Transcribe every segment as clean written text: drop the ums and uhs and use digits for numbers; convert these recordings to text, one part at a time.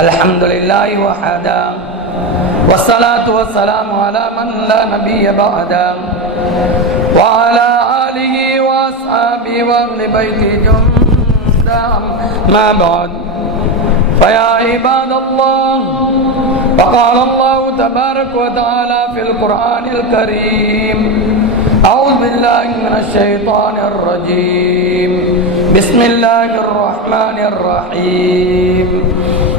الحمد لله وحده والصلاة والسلام على من لا نبي بعده وعلى آله وأصحابه وأهل بيته جندا ما بعد فيا عباد الله فقال الله تبارك وتعالى في القرآن الكريم أعوذ بالله من الشيطان الرجيم بسم الله الرحمن الرحيم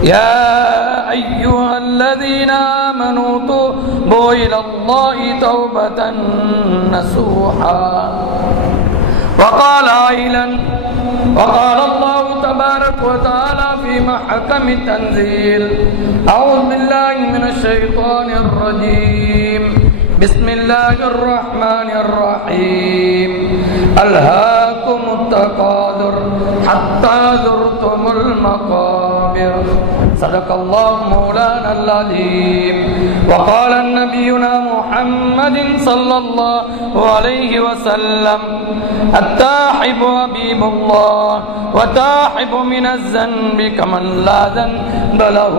يا أيها الذين آمنوا توبوا إلى الله توبة نصوحا وقال الله تبارك وتعالى في محكم التنزيل أعوذ بالله من الشيطان الرجيم بسم الله الرحمن الرحيم ألهاكم التكاثر حتى زرتم المقابر صدق الله مولانا العظيم وقال نبينا محمد صلى الله عليه وسلم التائب حبيب الله وتائب من الذنب كمن لا ذنب له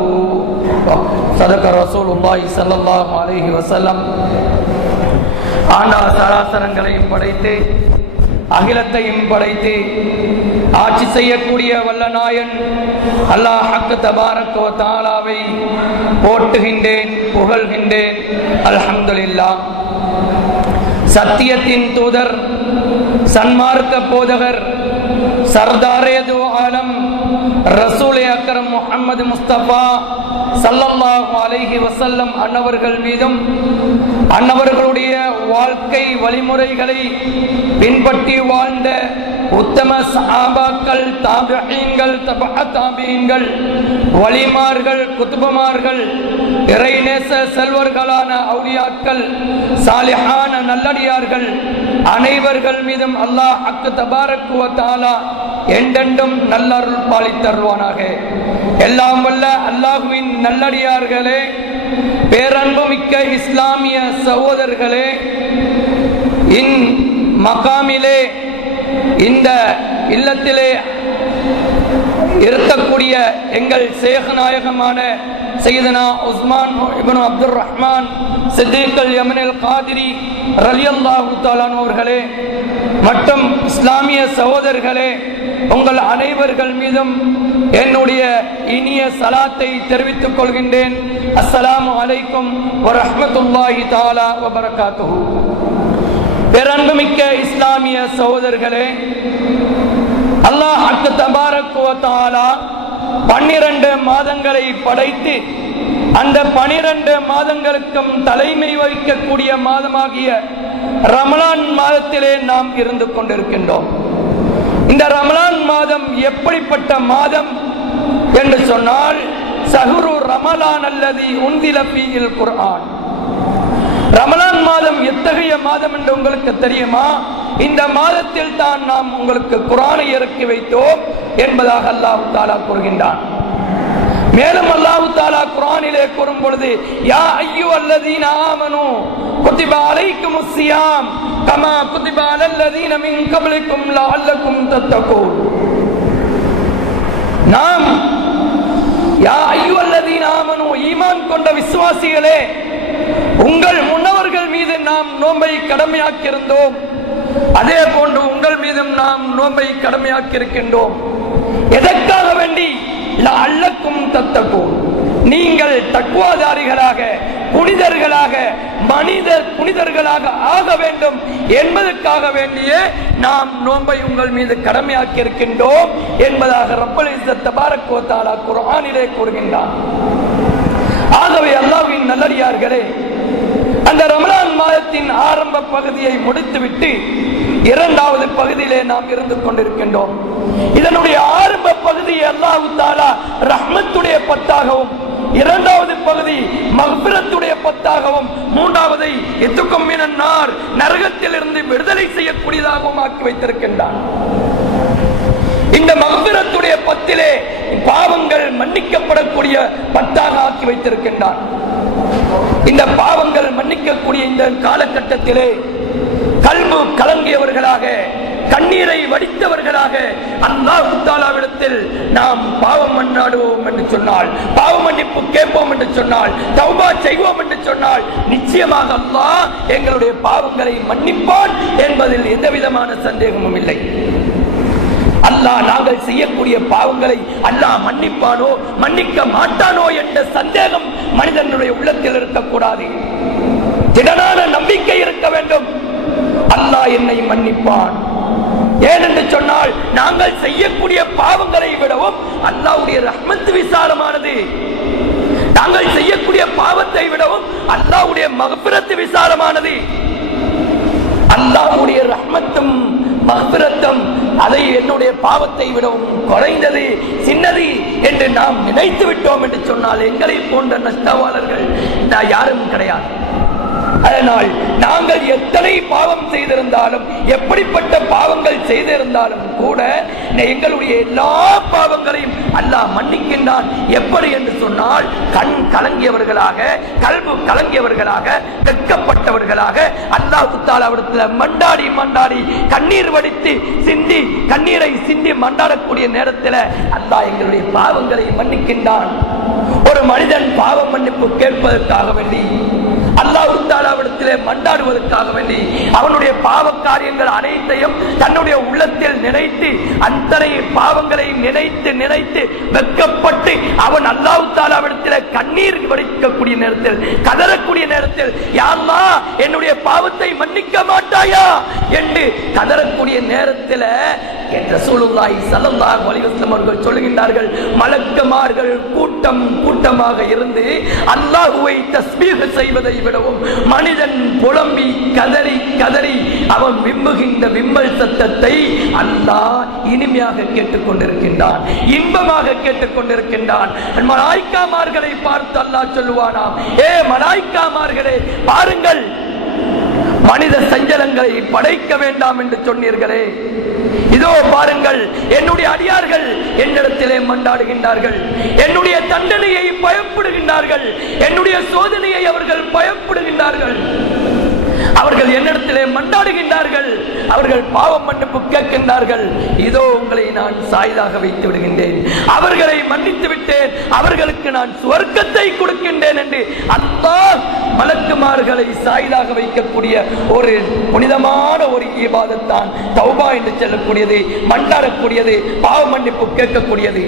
صدق رسول الله صلى الله عليه وسلم ஆண்டவர் சராசரங்களையும் படைத்து அகிலத்தையும் படைத்து ஆட்சி செய்யக்கூடிய வல்லநாயன் அல்லாஹ் ஹக் தபாரக் வ தஆலாவை போற்றுகின்றேன், புகழ்கின்றேன். அல்ஹம்துலில்லாஹ். சத்தியத்தின் தூதர், சன்மார்க்க போதகர், சர்தாரே து ஆலம் ரசூலே அக்ரம் முஹம்மது முஸ்தபா ஸல்லல்லாஹு அலைஹி வஸல்லம் அன்னவர்கள் மீதும் அன்னவர்களுடைய வாழ்க்கை வழிமுறைகளை பின்பற்றி வாழ்ந்த உத்தம சஹாபாக்கள், தாபிஈன்கள், தபஅ தாபிஈன்கள், வலிமார்கள், குதுபமார்கள், இறைநேச செல்வர்களான அவுலியாக்கள், சாலிஹான நல்லடியார்கள் அனைவர்கள் மீதும் அல்லாஹ் ஹக் தபாரக் வ தஆலா என்றென்றும் நல்லருள் பாலித்தருள்வானாக. எல்லாம் வல்ல அல்லாஹ்வின் நல்லடியார்களே, பேரன்புமிக்க இஸ்லாமிய சகோதரர்களே, மகாமிலே இந்த இல்லத்திலே இருக்கக்கூடிய எங்கள் ஷேக் நாயகமான சையதுனா உஸ்மான் இப்னு அப்துர் ரஹ்மான் சித்திக் அல் யமனில் காதிரி ரலியல்லாஹு தஆலா அவர்களே மற்றும் இஸ்லாமிய சகோதரர்களே, உங்கள் அனைவர்கள் மீதும் என்னுடைய இனிய சலாத்தை தெரிவித்துக் கொள்கின்றேன். அஸ்ஸலாமு அலைக்கும் வ ரஹ்மத்துல்லாஹி தஆலா வ பரகாத்துஹு. பேரன்புமிக்க இஸ்லாமிய சகோதரர்களே, அல்லாஹ் ஹக் தபாரக் வ தஆலா 12 மாதங்களை படைத்து அந்த 12 மாதங்களுக்கும் தலைமை வகிக்கக்கூடிய மாதமாகிய ரமலான் மாதத்திலே நாம் இருந்து கொண்டிருக்கின்றோம். இந்த ரமலான் மாதம் எப்படிப்பட்ட மாதம் என்று சொன்னால், ஷஹ்ரு ரமலான் அல்லதி உன்சில ஃபீஹில் குர்ஆன். ரமலான் மாதம் எத்தகைய மாதம் என்று உங்களுக்கு தெரியுமா? இந்த மாதத்தில் தான் நாம் உங்களுக்கு குர்ஆனை இறக்கி வைத்தோம் என்பதாக அல்லாஹ் தஆலா கூறுகின்றான். மேலும் அல்லாஹ் தஆலா குர்ஆனிலே கூறும் பொழுது, யா அய்யுஹல்லதீன ஆமனூ குதிப அலைக்குமுஸ் ஸியாம் கமா குதிப அலல்லதீன மின் கப்லிக்கும் லஅல்லக்கும் தத்தகூன். நாம் யா அய்யுஹல்லதீன ஆமனூ, ஈமான் கொண்ட விசுவாசிகளே, உங்கள் முன்னவர்கள் மீது நாம் நோன்பை கடமையாக்கி இருந்தோம், அதே போன்று உங்கள் மீதும் நாம் நோன்பை கடமையாக்கி இருக்கின்றோம். எதற்காக வேண்டி? லஅல்லக்கும் தத்தகூன், நீங்கள் தக்வாதாரிகளாக, புனிதர்களாக, புனிதர்களாக ஆக வேண்டும் என்பதற்காக வேண்டியே நாம் நோன்பை உங்கள் மீது கடமையாக்கி இருக்கின்றோம் என்பதாக ரப்பல் இஸ்ஸத் தபாரக் வ தஆலா குர்ஆனிலே கூறுகின்றான். ஆகவே அல்லாஹ்வின் நல்லடியார்களே, அந்த ரமலான் மாதத்தின் ஆரம்ப பகுதியை முடித்துவிட்டு இரண்டாவது பகுதியிலே நாம் இருந்து கொண்டிருக்கின்றோம். இதனுடைய ஆரம்ப பகுதியை அல்லாஹ் தஆலா ரஹ்மத்துடைய பத்தாகவும், இரண்டாவது பகுதி மக்ஃபிரத்துடைய பத்தாகவும், மூன்றாவதை எத்துக்கும் மினன் நார், நரகத்தில் இருந்து விடுதலை செய்யக்கூடியதாகவும் ஆக்கி வைத்திருக்கின்றான். இந்த மக்ஃபிரத்துடைய பத்திலே பாவங்கள் மன்னிக்கப்படக்கூடிய பத்தாக ஆக்கி வைத்திருக்கின்றான். இந்த பாவங்கள் மன்னிக்கக்கூடிய இந்த காலகட்டத்திலே கல்பு கலங்கியவர்களாக, கண்ணீரை வடித்தவர்களாக அல்லாஹ் தஆலாவிடத்தில் நாம் பாவம் மன்றாடுவோம் என்று சொன்னால், பாவ மன்னிப்பு கேட்போம் என்று சொன்னால், தௌபா செய்வோம் என்று சொன்னால் நிச்சயமாக அல்லாஹ் எங்களுடைய பாவங்களை மன்னிப்பான் என்பதில் எந்தவிதமான சந்தேகமும் இல்லை. அல்லாஹ் நாங்கள் செய்யக்கூடிய பாவங்களை அல்லாஹ் மன்னிப்பானோ மன்னிக்க மாட்டானோ என்ற சந்தேகம் மனிதனுடைய உள்ளத்தில் இருக்கக்கூடாது. திடனான நம்பிக்கை இருக்க வேண்டும். அல்லாஹ் என்னை மன்னிப்பான். ஏனென்று சொன்னால் நாங்கள் செய்யக்கூடிய பாவங்களை விடவும் அல்லாஹ்வுடைய ரஹ்மத் விசாலமானது. நாங்கள் செய்யக்கூடிய பாவத்தை விடவும் அல்லாஹ்வுடைய மக்ஃபிரத் விசாலமானது. அல்லாஹ்வுடைய ரஹ்மத்தும் மக்ஃபிரத்தும் அதை என்னுடைய பாவத்தை விடவும் குறைந்தது, சின்னது என்று நாம் நினைத்து விட்டோம் என்று சொன்னால் எங்களை போன்ற நஷ்டவாளர்கள் யாரும் கிடையாது. அதனால் நாங்கள் எத்தனை பாவம் செய்திருந்தாலும், எப்படிப்பட்ட பாவங்கள் செய்திருந்தாலும் கூட எங்களுடைய எல்லா பாவங்களையும் அல்லாஹ் மன்னிக்கின்றான். எப்படி என்று சொன்னால் கண் கலங்கியவர்களாக, கல்பு கலங்கியவர்களாக, வெட்கப்பட்டவர்களாக அல்லாஹ் தஆலாவிடத்தில் மண்டாடி மண்டாடி கண்ணீர் வடித்து சிந்தி கண்ணீரை சிந்தி மண்டாடக்கூடிய நேரத்தில் அல்லாஹ் எங்களுடைய பாவங்களை மன்னிக்கின்றான். ஒரு மனிதன் பாவ மன்னிப்பு கேட்பதற்காக வேண்டி, அல்லாஹ் தஆலாவிடத்திலே மண்டாடுவதற்காக வேண்டி அவனுடைய பாவ காரியங்கள் அனைத்தையும் தன்னுடைய உள்ளத்தில் நினைத்து அத்தனை பாவங்களை நினைத்து நினைத்து வெட்கப்பட்டு அவன் அல்லாஹ் தஆலாவிடத்திலே கண்ணீர் வடிக்கக்கூடிய நேரத்தில், கதறக்கூடிய நேரத்தில், யா அல்லாஹ் என்னுடைய பாவத்தை மன்னிக்க மாட்டாயா என்று கதறக்கூடிய நேரத்தில் ரசூலுல்லாஹி ஸல்லல்லாஹு அலைஹி வஸல்லம் அவர்கள் சொல்லுகின்றார்கள், மலக்குமார்கள் கூட்டம் கூட்டமாக இருந்து அல்லாஹ்வை தஸ்பீஹ் செய்வதை விடவும் மனிதன் புலம்பி கதறி கதறி அவன் விம்முகின்ற விம்மல் சத்தத்தை அல்லாஹ் இனிமையாக கேட்டுக் கொண்டிருக்கின்றான், இன்பமாக கேட்டுக் கொண்டிருக்கின்றான். மலாய்க்காமார்களை பார்த்து அல்லாஹ் சொல்லுவானாம், ஏ மலாய்க்காமார்களே பாருங்கள், மனித சஞ்சலங்களை படைக்க வேண்டாம் என்று சொன்னீர்களே, இதோ பாருங்கள் என்னுடைய அடியார்கள் என்னிடத்திலே மண்டாடுகின்றார்கள், என்னுடைய தண்டனையை பயப்படுகின்றார்கள், என்னுடைய சோதனையை அவர்கள் பயப்படுகின்றார்கள், அவர்கள் என்னிடத்திலே மண்டாடுகின்றார்கள், அவர்கள் பாவம் மன்னிப்பு கேட்கின்றார்கள். இதோ உங்களை நான் சாய்தாக வைத்து விடுகின்றேன், அவர்களை மன்னித்து விட்டேன், அவர்களுக்கு நான் சுவர்க்கத்தை கொடுக்கின்றேன் என்று அல்லாஹ் மலக்குமார்களை சாய்தாக வைக்கக்கூடிய ஒரு புனிதமான ஒரு இபாதத்தான் தௌபா என்று சொல்லக்கூடியது, மண்டாடக்கூடியது, பாவ மன்னிப்பு கேட்கக்கூடியது.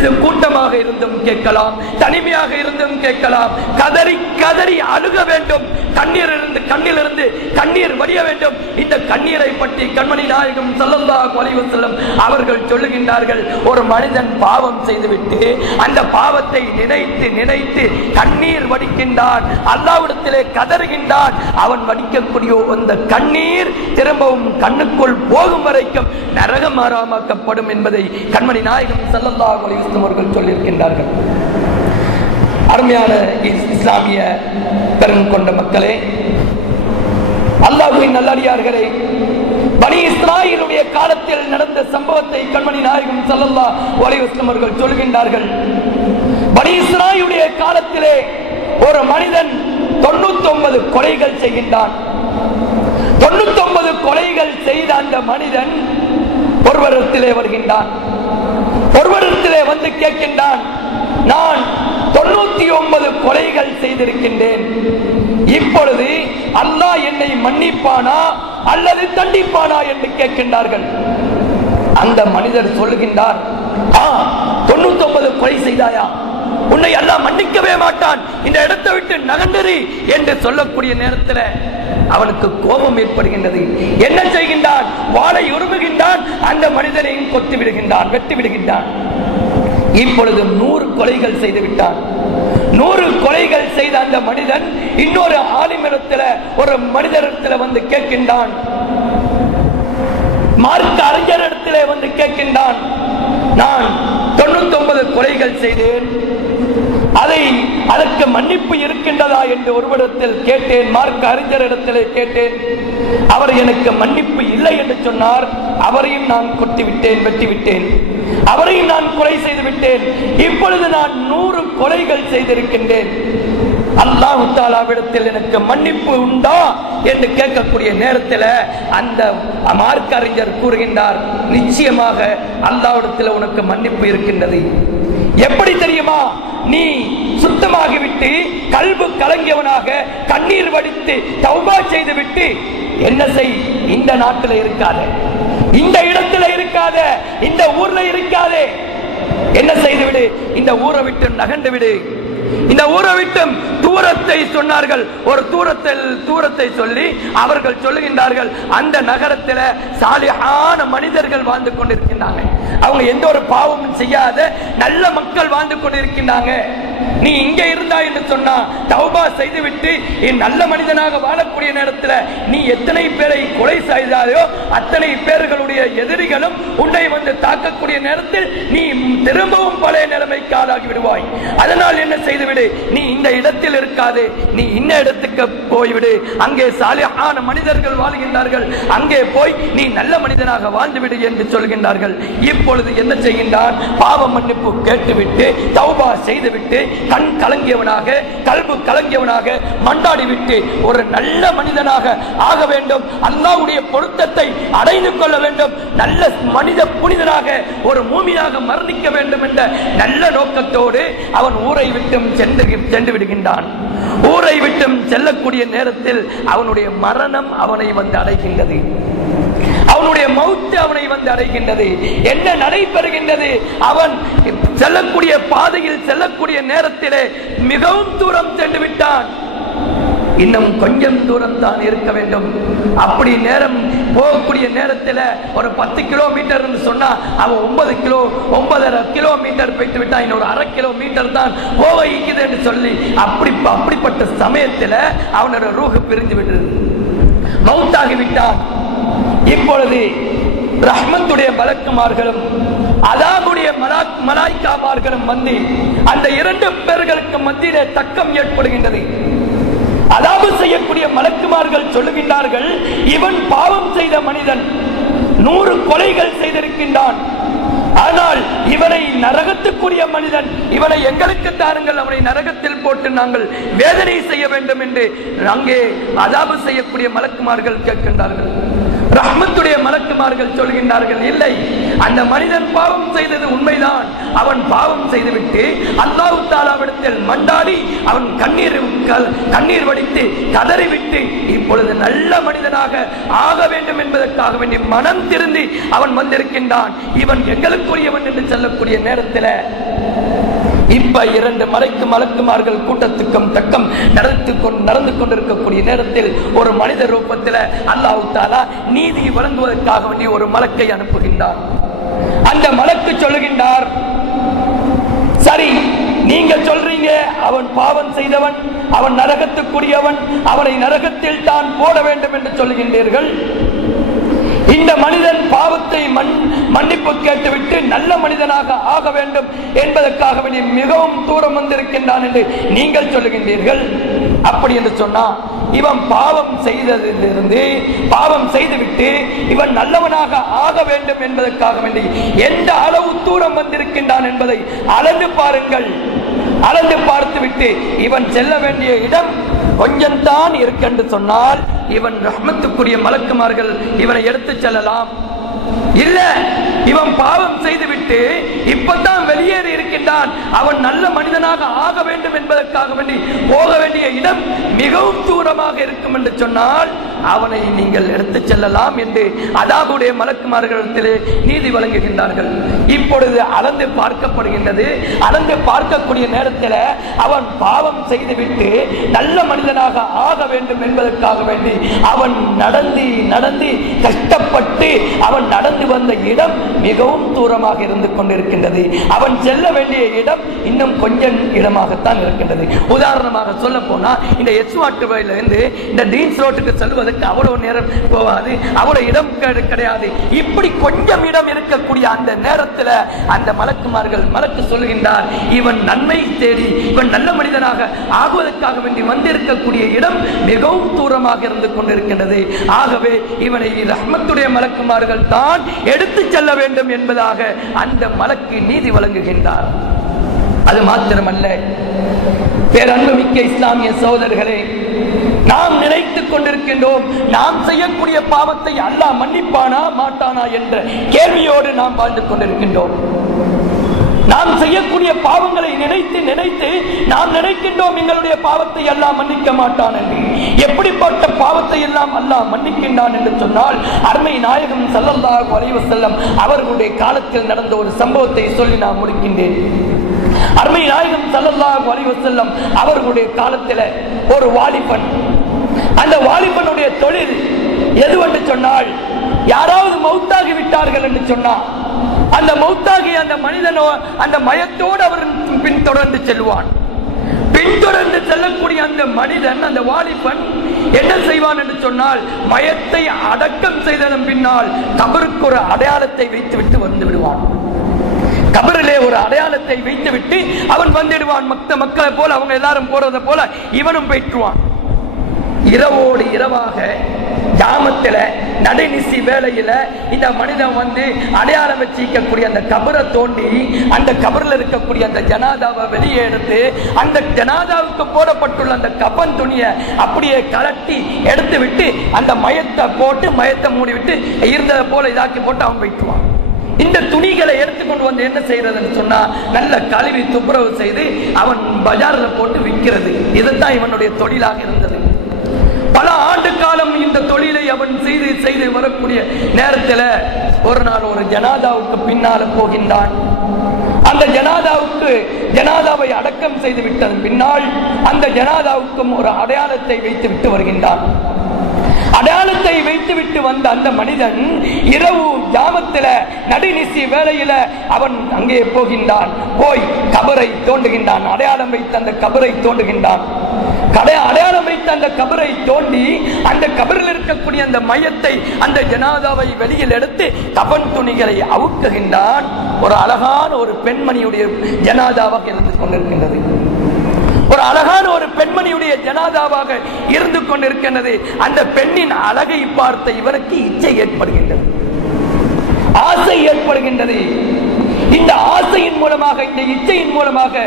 இது கூட்டமாக இருந்தும் கேட்கலாம், தனிமையாக இருந்தும் கேட்கலாம். கதறி கதறி அழுக வேண்டும், கண்ணிலிருந்து கண்ணீர் வடிய வேண்டும். இந்த கண்ணீரை பற்றி கண்மணி நாயகம் ஸல்லல்லாஹு அலைஹி வஸல்லம் அவர்கள் சொல்லுகின்றார்கள், ஒரு மனிதன் பாவம் செய்துவிட்டு அந்த பாவத்தை நினைத்து நினைத்து கண்ணீர் வடிக்கின்றான், அல்லாஹ்விடத்திலே கதறுகின்றான், அவன் வடிக்கக்கூடிய அந்த கண்ணீர் திரும்பவும் கண்ணுக்குள் போகும் வரைக்கும் நரகம் ஆறாமாக்கப்படும் என்பதை கண்மணி நாயகம் ஸல்லல்லாஹு அலைஹி வஸல்லம் அவர்கள் சொல்லியிருக்கின்றார்கள். அருமையான இஸ்லாமிய பெருங்கொண்ட மக்களே, அல்லாஹ்வின் நல்லடியார்களே, பனி இஸ்ராயீலுடைய காலத்தில் நடந்த சம்பவத்தை கண்மணி நாயகம் ஸல்லல்லாஹு அலைஹி வஸல்லம் அவர்கள் சொல்கின்றார்கள். பனி இஸ்ராயீலுடைய காலத்திலே ஒரு மனிதன் 99 கொலைகள் செய்கின்றான். 99 கொலைகள் செய்த அந்த மனிதன் ஒருவரிடத்திலே வருகின்றான். ஒருவரிடத்திலே வந்து கேட்கின்றான், நான் 99 கொலைகள் செய்திருக்கின்றேன், இப்பொழுது அல்லாஹ் என்னை மன்னிப்பானா அல்லது தண்டிப்பானா என்று கேட்கின்றார்கள். அந்த மனிதர் சொல்லுகின்றார், 99 கொலை செய்தாயா, உன்னை அல்லாஹ் மன்னிக்கவே மாட்டான், இந்த இடத்தை விட்டு நகர்ந்தது என்று சொல்லக்கூடிய நேரத்தில் அவனுக்கு கோபம் ஏற்படுகின்றது. என்ன செய்கின்றான்? வாளை உருவுகின்றான், அந்த மனிதனையும் கொத்தி விடுகின்றான், வெட்டி விடுகின்றான். இப்பொழுது 100 கொலைகள் செய்து விட்டான். 100 கொலைகள் செய்த அந்த மனிதன் இன்னொரு ஆலிமிடத்தில், ஒரு மனிதரிடத்தில் வந்து கேட்கின்றான், மார்க்க அறிஞரிடத்திலே வந்து கேட்கின்றான், நான் 99 கொலைகள் செய்தேன், அதற்கு மன்னிப்பு இருக்கின்றதா என்று ஒருவரிடத்தில் கேட்டேன், மார்க்க அறிஞரிடத்திலே கேட்டேன், அவர் எனக்கு மன்னிப்பு இல்லை என்று சொன்னார். அவரையும் நான் கொட்டிவிட்டேன், வெட்டிவிட்டேன், அவரையும் நான் கொலை செய்து விட்டேன். இப்பொழுது நான் 100 கொலைகள் செய்திருக்கின்றேன், அல்லாஹ் தஆலாவிடத்தில் எனக்கு மன்னிப்பு உண்டா என்று கேட்கக்கூடிய நேரத்தில் அந்த மார்க்க அறிஞர் கூறுகின்றார், நிச்சயமாக அல்லாஹ்விடத்தில் உனக்கு மன்னிப்பு இருக்கின்றது. எப்படி தெரியுமா? நீ சுத்தமாகிவிட்டு கல்பு கலங்கியவனாக கண்ணீர் வடித்து தௌபா செய்துவிட்டு என்ன செய், இந்த நாட்டில் இருக்காத, இந்த இடத்துல இருக்காத, இந்த ஊர்ல இருக்காதே, என்ன செய்து விடு, இந்த ஊரை விட்டு நகர்ந்து விடு. இந்த ஊரை விட்டும் தூரத்தை சொன்னார்கள். ஒரு தூரத்தை சொல்லி அவர்கள் சொல்லுகின்றார்கள், அந்த நகரத்தில் சாலிஹான மனிதர்கள் வாழ்ந்து கொண்டிருக்கின்றாங்க. அவங்க எந்த ஒரு பாவமும் செய்யாத நல்ல மக்கள் வாழ்ந்து கொண்டிருக்கின்றாங்க. நீ இங்க இருந்தா என்று சொன்னா தௌபா செய்துவிட்டு நல்ல மனிதனாக வாழக்கூடிய நேரத்தில் நீ எத்தனை பேரை கொலை செய்தாயோ அத்தனை பேர்களுடைய எதிரிகளும் உன்னை வந்து தாக்கக்கூடிய நேரத்தில் நீ திரும்பவும் பழைய நிலைமைக்கு ஆளாகி விடுவாய். அதனால் என்ன செய்துவிடு, நீ இந்த இடத்தில் இருக்காது, நீ இன்ன இடத்துக்கு போய்விடு, அங்கே சாலிஹான மனிதர்கள் வாழ்கின்றார்கள், அங்கே போய் நீ நல்ல மனிதனாக வாழ்ந்துவிடு என்று சொல்கின்றார்கள். இப்பொழுது என்ன செய்கின்றான்? பாவ மன்னிப்பு கேட்டுவிட்டு தௌபா செய்துவிட்டு கண் கலங்கியவனாக கல்பு கலங்கியவனாக மண்டாடிவிட்டு ஒரு நல்ல மனிதனாக ஆக வேண்டும், அல்லாஹ்வுடைய பொருத்தத்தை அடைந்து கொள்ள வேண்டும், நல்ல மனித புனிதனாக ஒரு மூமியாக மரணிக்க வேண்டும் என்ற நல்ல நோக்கத்தோடு அவன் ஊரை விட்டும் சென்று விடுகின்றான். ஊரை விட்டும் செல்லக்கூடிய நேரத்தில் அவனுடைய மரணம் அவனை வந்து அடைகின்றது, அவனுடைய மௌத்து அவனை வந்து அடைகின்றது. என்ன நடைபெறுகின்றது? அவன் செல்லக்கூடிய பாதையில் செல்லக்கூடிய நேரத்திலே மிகவும் தூரம் சென்று விட்டான். இன்னும் கொஞ்சம் தூரம் தான் இருக்க வேண்டும். அப்படி நேரம் போகக்கூடிய நேரத்தில் ஒரு 10 கிலோமீட்டர் சொன்னா அவன் 9.5 கிலோமீட்டர் போயிட்டு விட்டான். இன்னொரு 1/2 கிலோமீட்டர் தான் போக இருக்குது என்று சொல்லி அப்படிப்பட்ட சமயத்தில் அவனோட ரூஹ் பிரிந்து விட்டது, மௌத்தாகி விட்டான். இப்பொழுது ரஹ்மத்துடைய மலக்குமார்களும் அதாபுடைய மலாய்க்காமார்களும் வந்து அந்த 2 பேர்களுக்கு மத்தியிலே தக்கம் ஏற்படுகின்றது. அதாபு செய்யக்கூடிய மலக்குமார்கள் சொல்லுகின்றார்கள், இவன் பாவம் செய்த மனிதன், 100 கொலைகள் செய்திருக்கின்றான், ஆனால் இவனை நரகத்துக்குரிய மனிதன், இவனை எங்களுக்கு தாருங்கள், அவனை நரகத்தில் போட்டு நாங்கள் வேதனை செய்ய வேண்டும் என்று அங்கே அதாபு செய்யக்கூடிய மலக்குமார்கள் கேட்கின்றார்கள். ரஹ்மத்துடைய மலக்குமார்கள் சொல்கின்றார்கள், இல்லை, அந்த மனிதன் பாவம் செய்தது உண்மைதான், அவன் பாவம் செய்துவிட்டு அல்லாஹ் தஆலாவிடத்தில் மண்டாடி அவன் கண்ணீர் வடித்து கதறிவிட்டு இப்பொழுது நல்ல மனிதனாக ஆக வேண்டும் என்பதற்காக வேண்டி மனம் திருந்தி அவன் வந்திருக்கின்றான், இவன் எங்களுக்குரியவன் என்று சொல்லக்கூடிய நேரத்தில் இப்ப 2 மலக்குமார்கள் கூட்டத்துக்கும் தக்கம் நடந்து கொண்டிருக்கக்கூடிய நேரத்தில் ஒரு மனித ரூபத்தில் அல்லாஹ் தஆலா நீதி வழங்குவதற்காக வேண்டிய ஒரு மலக்கை அனுப்புகின்றார். அந்த மலக்கு சொல்லுகின்றார், சரி, நீங்கள் சொல்றீங்க அவன் பாவம் செய்தவன், அவன் நரகத்துக்குரியவன், அவனை நரகத்தில் தான் போட வேண்டும் என்று சொல்லுகின்றீர்கள். இந்த மனிதன் பாவத்தை மன்னிப்பு கேட்டுவிட்டு நல்ல மனிதனாக ஆக வேண்டும் என்பதற்காக மிகவும் தூரம் வந்திருக்கின்றான் என்று நீங்கள் சொல்லுகின்றீர்கள். அப்படி என்று சொன்னா இவன் பாவம் செய்ததிலிருந்து பாவம் செய்துவிட்டு இவன் நல்லவனாக ஆக வேண்டும் என்பதற்காக வேண்டி எந்த அளவு தூரம் வந்திருக்கின்றான் என்பதை அளந்து பாருங்கள். அளந்து பார்த்துவிட்டு இவன் செல்ல வேண்டிய இடம் கொஞ்சம் தான் இருக்கென்று சொன்னால் இவன் ரஹ்மத்துக்குரிய மலக்குமார்கள் இவனை எடுத்து செல்லலாம். இல்ல, இவன் பாவம் செய்துவிட்டு இப்பதான் வெளியேறி இருக்கின்றான், அவன் நல்ல மனிதனாக ஆக வேண்டும் என்பதற்காக வேண்டி போக வேண்டிய இடம் மிகவும் தூரமாக இருக்கும் என்று சொன்னால் அவனை நீங்கள் எடுத்து செல்லலாம் என்று அதாபுடைய மலக்குமார்களிடத்திலே நீதி வழங்குகின்றார்கள். இப்பொழுது அளந்து பார்க்கப்படுகின்றது. அளந்து பார்க்கக்கூடிய நேரத்தில் அவன் பாவம் செய்துவிட்டு நல்ல மனிதனாக ஆக வேண்டும் என்பதற்காக வேண்டி அவன் நடந்து கஷ்டப்பட்டு அவன் நடந்து வந்த இடம் மிகவும் தூரமாக இருந்து கொண்டிருக்கின்றது. அவன் செல்ல வேண்டிய இடம் இன்னும் கொஞ்சம் இடமாகத்தான் இருக்கின்றது. உதாரணமாக சொல்ல போனா இந்த எஸ்வாட்டு வயலிருந்து இந்த டீன்ஸ் ரோட்டுக்கு செல்வதற்கு அவ்வளவு நேரம் போகாது, அவ்வளவு இடம் கிடையாது. இப்படி கொஞ்சம் இடம் இருக்கக்கூடிய அந்த நேரத்தில் அந்த மலக்கு சொல்லுகின்றார், இவன் நன்மை தேடி இவன் நல்ல மனிதனாக ஆகுவதற்காக வேண்டி வந்திருக்கக்கூடிய இடம் மிகவும் தூரமாக இருந்து கொண்டிருக்கின்றது. ஆகவே இவனை ரஹ்மத்துடைய மலக்குமார்கள் தான் எடுத்து செல்ல வேண்டும் என்பதாக அந்த மலக்கு நீதி வழங்குகின்றார். அது மாத்திரமல்ல, பேரன்புமிக்க இஸ்லாமிய சகோதரர்களே, நாம் நினைத்துக் கொண்டிருக்கின்றோம் நாம் செய்யக்கூடிய பாவத்தை அல்லாஹ் மன்னிப்பானா மாட்டானா என்ற கேள்வியோடு நாம் வாழ்ந்து கொண்டிருக்கின்றோம். நாம் செய்யக்கூடிய பாவங்களை நினைத்து நினைத்து நாம் நினைக்கின்றோம் எங்களுடைய பாவத்தை எல்லாம் மன்னிக்க மாட்டான் என்று. எப்படிப்பட்ட பாவத்தை எல்லாம் அல்லாஹ் மன்னிக்கின்றான் என்று சொன்னால், அருமை நாயகம் ஸல்லல்லாஹு அலைஹி வஸல்லம் அவர்களுடைய காலத்தில் நடந்த ஒரு சம்பவத்தை சொல்லி நான் முடிக்கின்றேன். அருமை நாயகம் ஸல்லல்லாஹு அலைஹி வஸல்லம் அவர்களுடைய காலத்தில் ஒரு வாலிபன், அந்த வாலிபனுடைய தொழில் எதுவென்று சொன்னால், யாராவது மௌத்தாகி விட்டார்கள் என்று சொன்னார், அந்த மௌத்தாகி அந்த மனிதனோ அந்த மயத்தோடு அவர் பின்தொடர்ந்து செல்வான். பின்தொடர்ந்து செல்லக்கூடிய அந்த மனிதன், அந்த வாலிபன் என்ன செய்வான் என்று சொன்னால், மயத்தை அடக்கம் செய்ததன் பின்னால் கபருக்கு ஒரு அடையாளத்தை வைத்துவிட்டு வந்து விடுவான். கபரிலே ஒரு அடையாளத்தை வைத்துவிட்டு அவன் வந்துடுவான். மக்களை போல அவங்க எல்லாரும் போறதை போல இவனும் போயிட்டுவான். இரவோடு இரவாக ஜாமத்துல நடுநிசி வேளையில இந்த மனிதன் வந்து அடையாளம் வச்சிக்கக்கூடிய அந்த கபரை தோண்டி அந்த கபரில் இருக்கக்கூடிய அந்த ஜனாதாவை வெளியே எடுத்து அந்த ஜனாதாவுக்கு போடப்பட்டுள்ள அந்த கபன் துணியை அப்படியே கலட்டி எடுத்து விட்டு அந்த மயத்தை போட்டு மயத்தை மூடி விட்டு இருந்ததை போல இதாக்கி போட்டு அவன் போயிட்டுவான். இந்த துணிகளை எடுத்துக்கொண்டு வந்து என்ன செய்யறதுன்னு சொன்னா, நல்ல கழுவி துப்புரவு செய்து அவன் பஜார்ல போட்டு விற்கிறது. இதுதான் இவனுடைய தொழிலாக இருந்தது. பல ஆண்டு காலம் இந்த தொழிலை அவன் செய்து செய்து வரக்கூடிய நேரத்தில் ஒரு நாள் ஒரு ஜனாதாவுக்கு பின்னால போகின்றான். அந்த ஜனாதாவை அடக்கம் செய்து விட்டதன் பின்னால் அந்த ஜனாதாவுக்கும் ஒரு அடையாளத்தை வைத்து விட்டு வருகின்றான். அடையாளத்தை வைத்துவிட்டு வந்த அந்த மனிதன் இரவு ஜாமத்தில நடுநிசி வேளையில அவன் அங்கே போகின்றான். போய் கபரை தோண்டுகின்றான். அடையாளம் வைத்த அந்த கபரை தோண்டுகின்றான். அடையாளம் வைத்த அந்த கபரை தோண்டி அந்த கபரில் இருக்கக்கூடிய அந்த மையத்தை அந்த ஜனாதாவை வெளியில் எடுத்து கபன் துணிகளை அவுக்குகின்றான். ஒரு அழகான ஒரு பெண்மணியுடைய ஜனாதாவாக இருந்து கொண்டிருக்கின்றது. ஒரு அழகான ஒரு பெண்மணியுடைய ஜனாதாவாக இருந்து கொண்டிருக்கின்றது. அந்த பெண்ணின் அழகை பார்த்த இவருக்கு இச்சை ஏற்படுகின்றது, ஆசை ஏற்படுகின்றது. இந்த ஆசையின் மூலமாக, இந்த இச்சையின் மூலமாக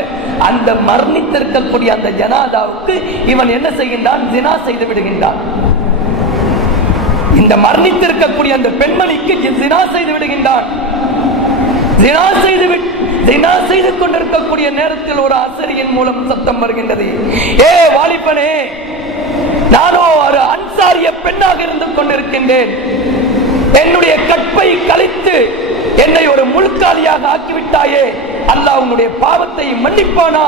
அந்த மரணித்திருக்கக்கூடிய அந்த ஜனாதாவுக்கு இவன் என்ன செய்கின்றான்? ஜினா செய்து விடுகின்றான். இந்த மரணித்திருக்கக்கூடிய அந்த பெண்மணிக்கு ஜினா செய்து விடுகின்றான். ஜினா செய்து கொண்டிருக்கக்கூடிய நேரத்தில் ஒரு ஆசிரியின் மூலம் சத்தம் வருகின்றது. ஏ வாலிபனே, நானோ ஒரு அன்சாரிய பெண்ணாக இருந்து கொண்டிருக்கின்றேன். என்னுடைய கற்பை கழித்து என்னை ஒரு முழுக்காலியாக ஆக்கிவிட்டாயே, அல்லாஹ் உன்னுடைய பாவத்தை மன்னிப்பானா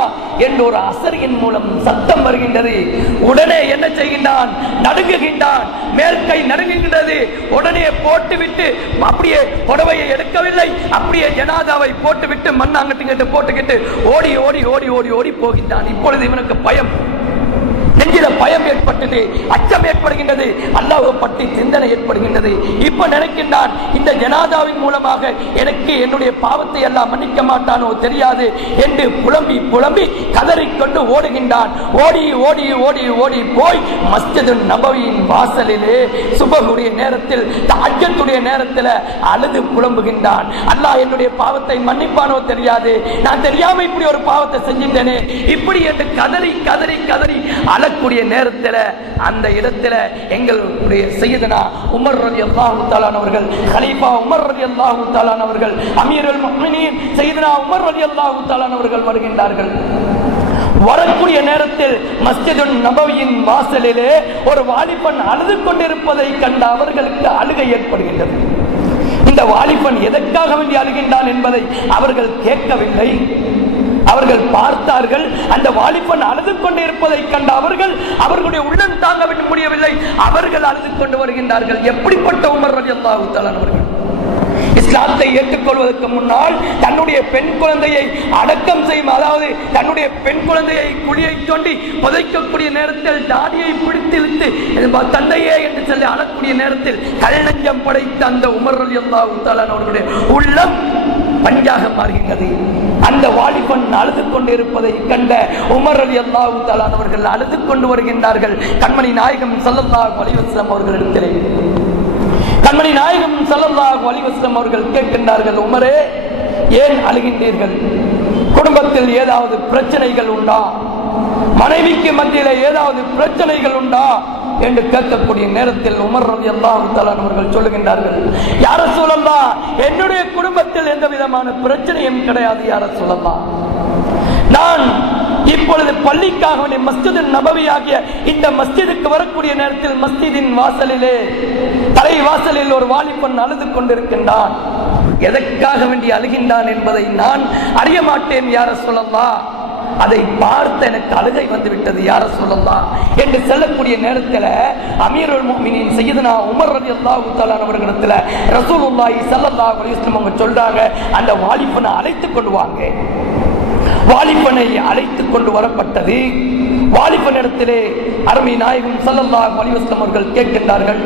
என்று ஒரு அசரியின் மூலம் சத்தம் வருகின்றது. உடனே என்ன செய்கின்றான்? நடுங்குகின்றான். மேல் கை நடுங்குகின்றது. உடனே போட்டுவிட்டு அப்படியே புடவையை எடுக்கவில்லை, அப்படியே ஜனாதாவை போட்டுவிட்டு மண்ணாங்கட்டு போட்டுக்கிட்டு ஓடி ஓடி ஓடி ஓடி ஓடி போகின்றான். இப்பொழுது இவனுக்கு பயம், நெஞ்சில பயம் ஏற்பட்டது, அச்சம் ஏற்படுகின்றது, அல்லாஹ்வை பற்றி சிந்தனை ஏற்படுகின்றது. இப்ப நினைக்கின்றான், இந்த ஜனாதாவின் மூலமாக எனக்கு என்னுடைய பாவத்தை எல்லாம் மன்னிக்க மாட்டானோ தெரியாது என்று புலம்பி புலம்பி கதறிக்கொண்டு ஓடுகின்றான். ஓடி ஓடி ஓடி ஓடி போய் மஸ்ஜிது நபவியின் வாசலிலே சுபஹுடைய நேரத்தில், தஹஜ்ஜுடைய நேரத்தில் அழுது புலம்புகின்றான். அல்லாஹ் என்னுடைய பாவத்தை மன்னிப்பானோ தெரியாது, நான் தெரியாம இப்படி ஒரு பாவத்தை செஞ்சிட்டேனே இப்படி என்று கதறி கதறி கதறி கூடிய நேரத்தில் அந்த இடத்துல எங்களுடைய சையதுனா உமர் ரலியல்லாஹு தஆலா அவர்கள், கலீஃபா உமர் ரலியல்லாஹு தஆலா அவர்கள், அமீருல் முஃமினீன் சையதுனா உமர் ரலியல்லாஹு தஆலா அவர்கள் வருகின்றார்கள். வரக்கூடிய நேரத்தில் மஸ்ஜிதுன் நபவியின் வாசலிலே ஒரு வாலிபன் அழுது கொண்டிருப்பதை கண்ட அவர்களுக்கு அழுகை ஏற்படுகின்றது. இந்த வாலிபன் எதற்காக வேண்டி அழுகின்றான் என்பதை அவர்கள் கேட்கவில்லை. அவர்கள் பார்த்தார்கள், அந்த வாலிபன் அழுது கொண்டு இருப்பதை கண்ட அவர்களுடைய உள்ளம் தாங்க முடியவில்லை. அவர்கள் அழுது கொண்டு வருகின்றார்கள். எப்படிப்பட்ட உமர் ரலியல்லாஹு தஆலா அவர்கள் இஸ்லாத்தை ஏற்றுக்கொள்வதற்கு முன்னால் தன்னுடைய பெண் குழந்தையை அடக்கம் செய்யும், அதாவது தன்னுடைய பெண் குழந்தையை குழியை தோண்டி புதைக்கக்கூடிய நேரத்தில் தாடியை பிடித்திழுத்து தந்தையே என்று சொல்லி அழக்கூடிய நேரத்தில் கல்நெஞ்சம் படைத்த அந்த உமர் ரலியல்லாஹு தஆலா அவர்களுடைய உள்ளம் பஞ்சாக மாறுகின்றது. அந்த வாலிபன் அழுது கொண்டு இருப்பதை கண்ட உமர் ரலியல்லாஹு தஆலா அவர்கள் அழுது கொண்டு வருகின்றார்கள். கண்மணி நாயகம் ஸல்லல்லாஹு அலைஹி வஸல்லம் அவர்களிடத்திலே கண்மணி நாயகம் ஸல்லல்லாஹு அலைஹி வஸல்லம் அவர்கள் கேட்கின்றார்கள், உமரே ஏன் அழுகின்றீர்கள்? குடும்பத்தில் ஏதாவது பிரச்சனைகள் உண்டா, மனைவிக்கு மத்தியில ஏதாவது பிரச்சனைகள் உண்டா என்று கேட்கக்கூடிய நேரத்தில் உமர் ரலியல்லாஹு தஆலா அவர்கள் சொல்லுகின்றார்கள், யா ரசூலல்லாஹ், என்னுடைய குடும்பத்தில் எந்த விதமான பிரச்சனையும் கிடையாது யா ரசூலல்லாஹ். நான் இப்பொழுது பள்ளிக்காக வேண்டிய மஸ்ஜிது நபவி ஆகிய இந்த மஸ்ஜிதுக்கு வரக்கூடிய நேரத்தில் மஸ்ஜிதின் வாசலிலே தலைவாசலில் ஒரு வாலிபன் அழுது கொண்டிருக்கின்றான். எதற்காக வேண்டி அழுகின்றான் என்பதை நான் அறிய மாட்டேன் யா ரசூலல்லாஹ். அதை பார்த்து எனக்கு அழுகை வந்து விட்டது யா ரசூலல்லாஹ் என்று சொல்லக்கூடிய நேரத்தில் அமீருல் முஃமினீன் சய்யிதுனா உமர் ரலியல்லாஹு தஆலா அவர்களிடத்தில் ரசூலுல்லாஹி ஸல்லல்லாஹு அலைஹி வஸல்லம் அவங்க சொல்றாங்க, அந்த வாலிபனை அழைத்து கொண்டு வாங்க. வாலிபனை அழைத்து கொண்டு வரப்பட்டது. வாலிபனிடத்திலே அருமை நாயகம் ஸல்லல்லாஹு அலைஹி வஸல்லம் அவர்கள் கேட்கின்றார்கள்,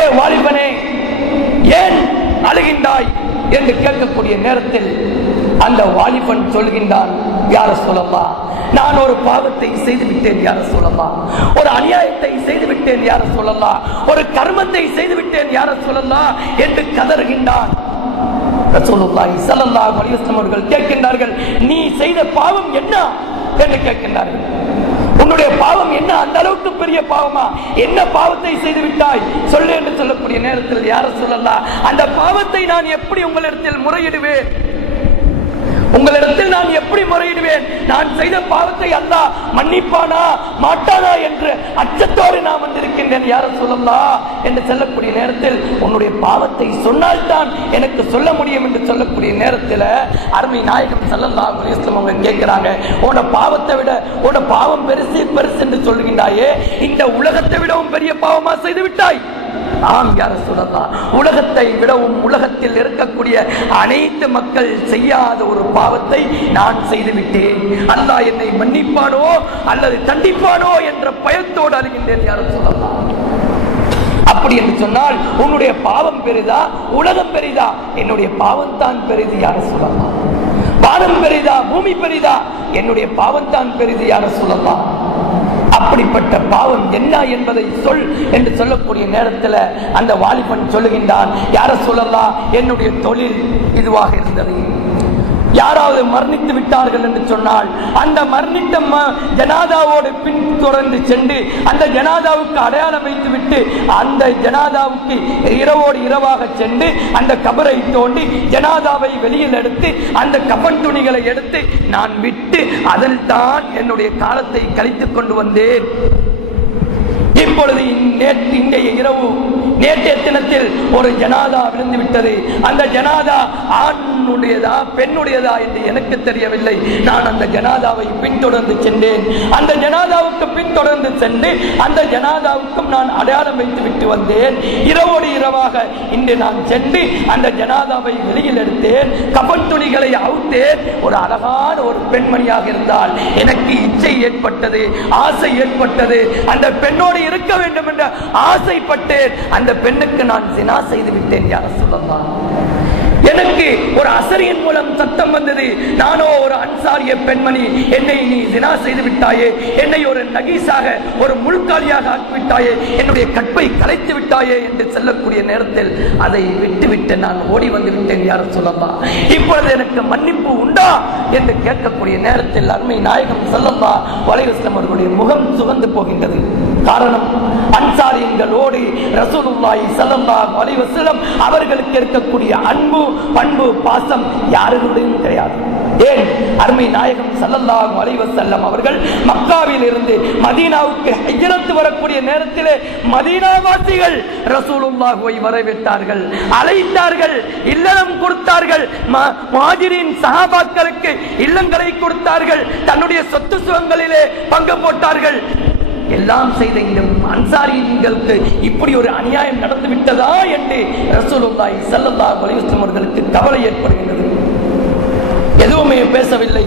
ஏ வாலிபனே, ஏன் அழுகின்றாய் என்று கேட்கக்கூடிய நேரத்தில் அந்த வாலிபன் சொல்கின்றான், யா ரசூலல்லாஹ், நான் ஒரு பாவத்தை செய்து விட்டேன் யா ரசூலல்லாஹ், ஒரு அநியாயத்தை செய்து விட்டேன் யா ரசூலல்லாஹ், ஒரு கர்மத்தை செய்து விட்டேன் யா ரசூலல்லாஹ் என்று கதறுகின்றான். ரசூலுல்லாஹி ஸல்லல்லாஹு அலைஹி வஸல்லம் அவர்கள் கேட்கின்றார்கள், நீ செய்த பாவம் என்ன என்று கேட்கின்றார்கள். உன்னுடைய பாவம் என்ன, அந்த அளவுக்கு பெரிய பாவமா, என்ன பாவத்தை செய்து விட்டாய் சொல்லு என்று சொல்லக்கூடிய நேரத்தில் யா ரசூலல்லாஹ், அந்த பாவத்தை நான் எப்படி உங்களிடத்தில் முறையிடுவேன், உங்களிடத்தில் நான் எப்படி முறையிடுவேன், நான் செய்த பாவத்தை அல்லாஹ் மன்னிப்பானா மாட்டானா என்று அச்சத்தோடு நான் வந்திருக்கின்றேன் யா ரசூலல்லாஹ் என்று சொல்லக்கூடிய நேரத்தில், உன்னுடைய பாவத்தை சொன்னால்தான் எனக்கு சொல்ல முடியும் என்று சொல்லக்கூடிய நேரத்தில் அருமை நாயகம் ஸல்லல்லாஹு அலைஹி வஸல்லம் அவங்க கேட்கிறாங்க, உன்னோட பாவத்தை விட உன்னோட பாவம் பெருசு பெருசு என்று சொல்கின்றாயே, இந்த உலகத்தை விடவும் பெரிய பாவமா செய்து விட்டாய். ஆம் யா ரசூலல்லாஹ், உலகத்தை விடவும் உலகத்தில் இருக்கக்கூடிய அனைத்து மக்கள் செய்யாத ஒரு பாவத்தை நான் செய்து விட்டேன். அல்லாஹ் என்னை மன்னிப்பானோ அல்லது தண்டிப்பானோ என்ற பயத்தோடு அழுகின்றேன் யா ரசூலல்லாஹ். அப்படி என்று சொன்னால் உன்னுடைய பாவம் பெரிதா உலகம் பெரிதா? என்னுடைய பாவம் தான் பெரிது யா ரசூலல்லாஹ். வானம் பெரிதா பூமி பெரிதா? என்னுடைய பாவம் தான் பெரிது யா ரசூலல்லாஹ். அப்படிப்பட்ட பாவம் என்ன என்பதை சொல் என்று சொல்லக்கூடிய நேரத்தில் அந்த வாலிபன் சொல்லுகின்றான், யா ரசூலல்லாஹ், என்னுடைய தொழில் இதுவாக இருந்தது. யாராவது மரணித்து விட்டார்கள் என்று சொன்னால் அந்த மரணித்த ஜனாதாவோடு பின்தொடர்ந்து சென்று அந்த ஜனாதாவுக்கு அடையாளம் வைத்துவிட்டு அந்த ஜனாதாவுக்கு இரவோடு இரவாக சென்று அந்த கபரை தோண்டி ஜனாதாவை வெளியில் எடுத்து அந்த கபன் துணிகளை எடுத்து நான் விட்டு அதில் தான் என்னுடைய காலத்தை கழித்துக் கொண்டு வந்தேன். இப்பொழுது இன்றைய இரவு நேற்றைய தினத்தில் ஒரு ஜனாதா விழுந்து விட்டது. அந்த ஜனாதா ஆணுடையதா பெண்ணுடையதா என்று எனக்கு தெரியவில்லை. நான் அந்த ஜனாதாவை பின்தொடர்ந்து சென்றேன். அந்த ஜனாதாவுக்கு பின்தொடர்ந்து சென்று அந்த ஜனாதாவுக்கும் நான் அடையாளம் வைத்து விட்டு வந்தேன். இரவோடு இரவாக இன்று நான் சென்று அந்த ஜனாதாவை வெளியில் எடுத்தேன், கபன் துணிகளை அவுத்தேன். ஒரு அழகான ஒரு பெண்மணியாக இருந்தால் எனக்கு இச்சை ஏற்பட்டது, ஆசை ஏற்பட்டது. அந்த பெண்ணோடு இருக்க வேண்டும் என்ற ஆசைப்பட்டேன். அந்த பெண்ணுக்கு நான் ஜினா செய்து விட்டேன் யா ரசூலல்லாஹ். எனக்கு ஒரு அசரியின் மூலம் சத்தம் வந்தது, நானோ ஒரு அன்சாரிய பெண்மணி, என்னை நீ ஜினா செய்து விட்டாயே, என்னை ஒரு நகீஸாக ஒரு முழுக்காலியாக ஆக்கிவிட்டாயே, என்னுடைய கற்பை கலைத்து விட்டாயே என்று சொல்லக்கூடிய நேரத்தில் அதை விட்டுவிட்டு நான் ஓடி வந்து விட்டேன் யா ரசூலல்லாஹ். இப்பொழுது எனக்கு மன்னிப்பு உண்டா என்று கேட்கக்கூடிய நேரத்தில் அருமை நாயகம் ஸல்லல்லாஹு அலைஹி வஸல்லம் அவர்களுடைய முகம் சுகந்து போகின்றது. காரணம், அன்சாரியங்களோடு ரசூலுல்லாஹி ஸல்லல்லாஹு அலைஹி வஸல்லம் அவர்களுக்கு இருக்கக்கூடிய அன்பு பண்பு பாசம் யாருடையும் கிடையாது. ஏன்? அருமை நாயகம் ஸல்லல்லாஹு அலைஹி வஸல்லம் அவர்கள் மக்காவில் இருந்து மதீனாவுக்கு ஹிஜ்ரத் வரக்கூடிய நேரத்திலே மதீனாவாசிகள் ரசூலுல்லாஹ்வை வரவேற்றார்கள், அழைத்தார்கள், இல்லம் கொடுத்தார்கள். முஹாஜிரின் சஹாபாக்களுக்கு இல்லங்களை கொடுத்தார்கள், தன்னுடைய சொத்து சுகங்களிலே பங்கு போட்டார்கள். எல்லாம் செய்த இந்த அன்சாரிகளுக்கு இப்படி ஒரு அநியாயம் நடந்து விட்டதா என்று ரசூலுல்லாஹி ஸல்லல்லாஹு அலைஹி வஸல்லம் அவர்களுக்கு கவலை ஏற்படுகின்றது. எதுவுமே பேசவில்லை.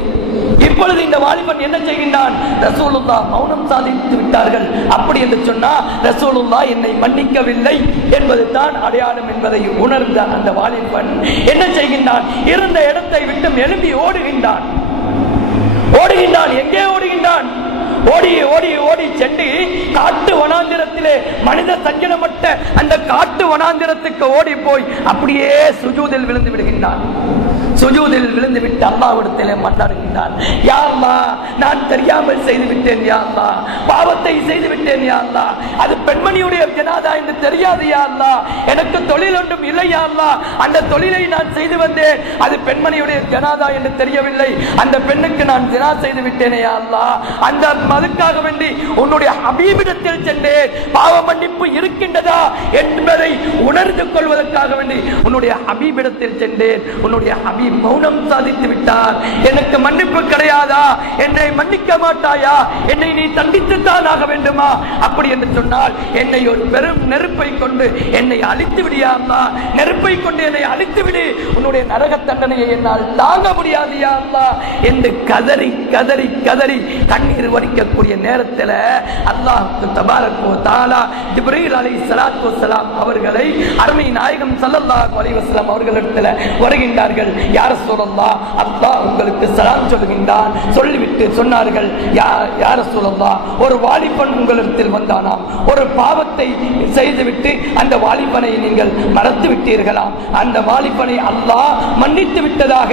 இப்பொழுது இந்த வாலிபன் என்ன செய்கின்றான்? ரசூலுல்லாஹ் மௌனம் சாதித்து விட்டார்கள். அப்படி என்று சொன்னா ரசூலுல்லாஹ் என்னை மன்னிக்கவில்லை என்பது தான் அடையாளம் என்பதை உணர்ந்த அந்த வாலிபன் என்ன செய்கின்றான்? இருந்த இடத்தை விட்டு எழும்பி ஓடுகின்றான். எங்கே ஓடுகின்றான்? ஓடி ஓடி ஓடி சென்று காட்டு வனாந்திரத்திலே மனித சஞ்சனமற்ற அந்த காட்டு வனாந்திரத்துக்கு ஓடி போய் அப்படியே சுஜூதில் விழுந்து விடுகின்றான். சுஜூதில் விழுந்து விட்டு அல்லாஹ்விடத்திலே மன்றாடுகின்றான். யா அல்லாஹ், நான் தெரியாமல் செய்து விட்டேன் யா அல்லாஹ், பாவத்தை செய்து விட்டேன் யா அல்லாஹ், அது பெண்மணியுடைய ஜனாதா என்று தெரியாது யா அல்லாஹ், எனக்கு தொழில் ஒன்றும் இல்லை யா அல்லாஹ், அந்த தொழிலை நான் செய்து வந்தேன், அது பெண்மணியுடைய ஜனாதா என்று தெரியவில்லை, அந்த பெண்ணுக்கு நான் ஜினா செய்து விட்டேனே யா அல்லாஹ், அந்த மதுக்காக வேண்டி உன்னுடைய ஹபீபிடத்தில் சென்றேன், பாவ மன்னிப்பு இருக்கின்றதா என்பதை உணர்ந்து கொள்வதற்காக வேண்டி உன்னுடைய ஹபீபிடத்தில் சென்றேன், உன்னுடைய ஹபீப் மௌனம் சாதித்து விட்டார், எனக்கு மன்னிப்பு கிடையாதா, என்னை மன்னிக்க மாட்டாயா, என்னை நீ தண்டித்துத்தான் ஆக வேண்டுமா, அப்படி என்று சொன்னால் என்னை ஒரு பெரும் நெருப்பை கொண்டு என்னை அழித்து விடியாமா, நெருப்பை கொண்டு என்னை அழித்து விடு, உன்னுடைய நரக தண்டனையை என்னால் தாங்க முடியாது யா அல்லாஹ் என்று கதறி கதறி கதறி கண்ணீர் வடிக்கக்கூடிய நேரத்தில் அல்லாஹ் தபாரக வ தஆலா ஜிப்ரீல் அலைஹிஸ்ஸலாத்து வஸ்ஸலாம் அவர்களை அருமை நாயகம் ஸல்லல்லாஹு அலைஹி வஸல்லம் அவர்களிடத்தில் வருகின்றார்கள். யா ரசூலல்லாஹ், அல்லாஹ் உங்களுக்கு சலாம் சொல்கின்றான். சொல்லிவிட்டு சொன்னார்கள், யா ரசூலல்லாஹ், ஒரு வாலிபன் உங்களிடத்தில் வந்தானாம், ஒரு பாவத்தை செய்துவிட்டு அந்த வாலிபனை நீங்கள் மறந்து விட்டீர்களாம், அந்த வாலிபனை அல்லாஹ் மன்னித்து விட்டதாக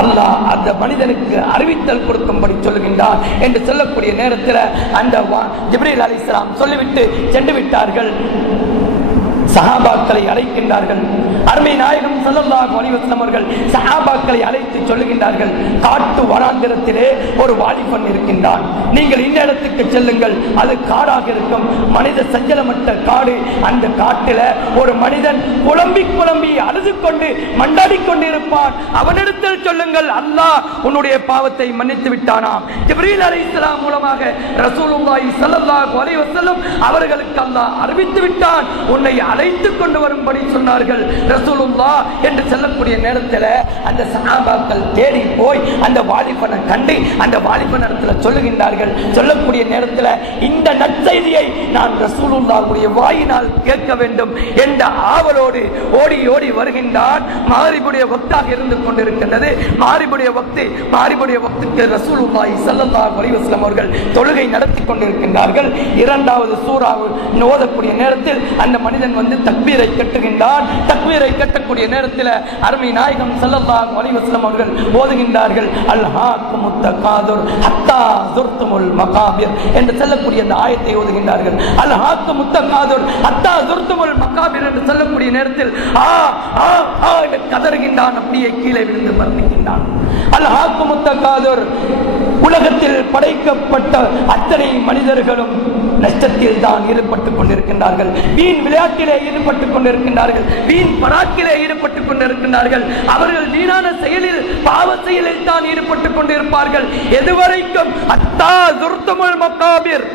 அல்லாஹ் அந்த மனிதனுக்கு அறிவித்தல் கொடுக்கும்படி சொல்லுகின்றான் என்று சொல்லக்கூடிய நேரத்தில் அந்த ஜிப்ரீல் அலைஹிஸ்ஸலாம் சொல்லிவிட்டு சென்று விட்டார்கள். சஹாபாக்களை அழைக்கின்றார்கள். அருமை நாயகம் ஸல்லல்லாஹு அலைஹி வஸல்லம் அவர்கள் சஹாபாக்களை அழைத்து சொல்லுகின்றார்கள், காட்டு வனாந்திரத்திலே ஒரு வாலிபன் இருக்கின்றான், நீங்கள் இந்த இடத்துக்கு செல்லுங்கள், அது காடாக இருக்கும், மனித சஞ்சலமற்ற காடு, அந்த காட்டில் ஒரு மனிதன் புலம்பி புலம்பி அழுது கொண்டு மண்டாடி கொண்டிருப்பான், அவனிடத்தில் சொல்லுங்கள், அல்லாஹ் உன்னுடைய பாவத்தை மன்னித்து விட்டானாம். ஜிப்ரீல் அலைஹிஸ்ஸலாம் மூலமாக ரசூலுல்லாஹி ஸல்லல்லாஹு அலைஹி வஸல்லம் அவர்களுக்கு அல்லாஹ் அறிவித்து விட்டான், உன்னை அழைத்துக் கொண்டு வரும்படி சொன்னார்கள் ரசூலுல்லாஹ் என்று சொல்லக்கூடிய நேரத்தில் அந்த சஹாபாக்கள் தேடி போய் அந்த வாலிபனை கண்டு அந்த வாலிபனிடத்தில் சொல்லுகின்றார்கள். சொல்லக்கூடிய நேரத்தில் இந்த நற்செய்தியை நான் ரசூலுல்லாஹ்வுடைய வாயினால் கேட்க வேண்டும் என்ற ஆவலோடு ஓடி ஓடி வருகின்றான். மாரிபுடைய வக்தாக இருந்து கொண்டிருக்கின்றது. மாரிபுடைய வக்துக்கு ரசூலுல்லாஹி ஸல்லல்லாஹு அலைஹி வஸல்லம் அவர்கள் தொழுகை நடத்தி கொண்டிருக்கின்றார்கள். இரண்டாவது சூறாவில் ஓதக்கூடிய நேரத்தில் அந்த மனிதன் வந்து தக்பீரை கட்டுகின்றான். தக்பீரை கட்டக்கூடிய நேரத்தில் அருமை நாயகம் ஸல்லல்லாஹு அலைஹி வஸல்லம் அவர்கள் ஓதுகின்றார்கள், அல்ஹாக்குமுத் தகாதுர் ஹத்தா ஸுர்துமுல் மகாபிர் என்று சொல்லக்கூடிய அந்த ஆயத்தை ஓதுகின்றார்கள். அல்ஹாக்குமுத் தகாதுர் ஹத்தா ஸுர்துமுல் மகாபிர் என்று சொல்லக்கூடிய நேரத்தில் ஆ ஆ ஆ என்று கதறுகின்றான், அப்படியே கீழே விழுந்து மரணிக்கின்றான். அல்ஹாக்குமுத் தகாதுர், உலகத்தில் படைக்கப்பட்ட அத்தனை மனிதர்களும் நஷ்டத்தில் தான் ஈடுபட்டுக் கொண்டிருக்கின்றார்கள், வீண் விளையாட்டிலே ஈடுபட்டுக் கொண்டிருக்கின்றார்கள், வீண் பராக்கிலே ஈடுபட்டுக் கொண்டிருக்கின்றார்கள், அவர்கள் வீணான செயலில் பாவ செயலில் தான் ஈடுபட்டுக் கொண்டிருப்பார்கள். எதுவரைக்கும் அத்தா ஸுர்துமுல் மகாபிர்,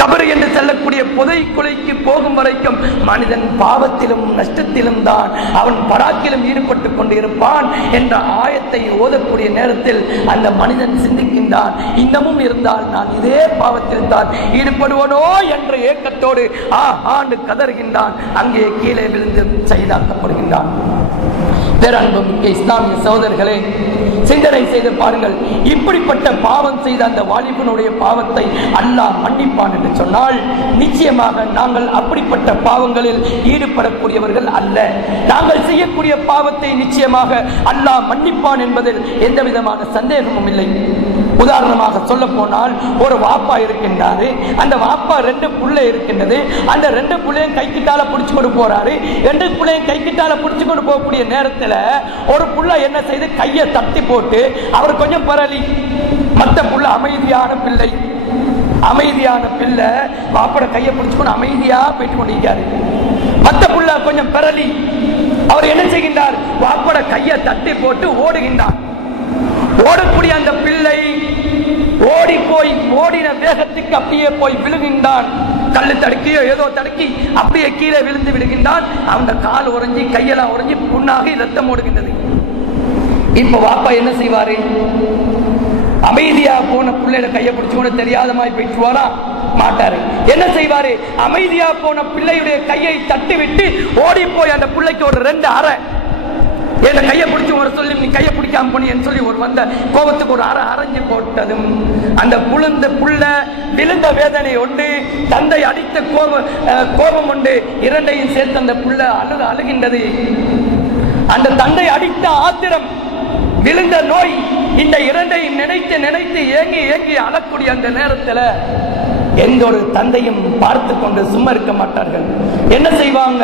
கபர் என்று செல்லக்கூடிய புதை குலைக்கு போகும் வரைக்கும் மனிதன் பாவத்திலும் நஷ்டத்திலும் தான் அவன் பராக்கிலும் ஈடுபட்டுக் கொண்டிருப்பான் என்ற ஆயத்தை ஓதக்கூடிய நேரத்தில் அந்த மனிதன் சிந்திக்கின்றான், இன்னமும் இருந்தால் நான் இதே பாவத்தில் தான் ஈடுபடுவனோ என்ற ஏக்கத்தோடு ஆண்டு கதறுகின்றான். அங்கே கீழே விழுந்து செய்தாக்கப்படுகின்றான். பேரன்புமிக்க இஸ்லாமிய சகோதரர்களே, சிந்தனை செய்து பாருங்கள், இப்படிப்பட்ட பாவம் செய்த அந்த வாலிபனுடைய பாவத்தை அல்லாஹ் மன்னிப்பான் என்று சொன்னால் நிச்சயமாக நாங்கள் அப்படிப்பட்ட பாவங்களில் ஈடுபடக்கூடியவர்கள் அல்ல. நாங்கள் செய்யக்கூடிய பாவத்தை நிச்சயமாக அல்லாஹ் மன்னிப்பான் என்பதில் எந்த விதமான சந்தேகமும் இல்லை. உதாரணமாக சொல்ல போனால் ஒரு வாப்பா இருக்கின்றாரு, அந்த வாப்பா 2 புள்ளை இருக்கின்றது, அந்த 2 புள்ளையும் கைக்கிட்டால பிடிச்சு கொண்டு போறாரு. 2 புள்ளையும் கைக்கிட்டால பிடிச்சு கொண்டு போகக்கூடிய நேரத்தில் ஒரு புள்ள என்ன செய்து கையை தட்டி போட்டு அவர் கொஞ்சம் பரளி, மற்ற புள்ள அமைதியான பிள்ளை, அமைதியான பிள்ளை வாப்பட கையை பிடிச்சுக்கொண்டு அமைதியா போயிட்டு கொண்டிருக்காரு. மற்ற புள்ள கொஞ்சம் பரளி, அவர் என்ன செய்கின்றார், வாப்பட கையை தட்டி போட்டு ஓடுகின்றார். ஓடக்கூடிய அந்த பிள்ளை ஓடி போய் ஓடின வேகத்துக்கு அப்படியே போய் விழுகின்றான். கல்லு தடுக்கியோ ஏதோ தடுக்கி அப்படியே கீழே விழுந்து விடுகின்றான். அவங்க கால் உறைஞ்சி கையெல்லாம் உறைஞ்சி புண்ணாகி ரத்தம் ஓடுகின்றது. இப்ப வாப்பா என்ன செய்வாரு, அமைதியா போன பிள்ளையில கையை பிடிச்சு கூட தெரியாத மாதிரி போயிட்டு வாரா மாட்டாரு. என்ன செய்வாரு, அமைதியா போன பிள்ளையுடைய கையை தட்டி விட்டு ஓடி போய் அந்த பிள்ளைக்கு ஒரு 2 அறை, என் கையை பிடிச்சி ஒரு சொல்லி நீ கையை பிடிக்காம போனேன்னு சொல்லி ஒரு வந்த கோபத்துக்கு ஒரு அரைஞ்சு போட்டதும் அந்த புள்ள விழுந்த வேதனை உண்டு, தந்தை அடித்த கோபம் உண்டு, இரண்டையும் சேர்த்து அந்த புள்ள அழுகின்றது. அந்த தந்தை அடித்த ஆத்திரம், விழுந்த நோய், இந்த இரண்டையும் நினைத்து நினைத்து ஏங்கி ஏங்கி அழக்கூடிய அந்த நேரத்தில் எந்த ஒரு தந்தையும் பார்த்து கொண்டு சும்மா இருக்க மாட்டார்கள். என்ன செய்வாங்க?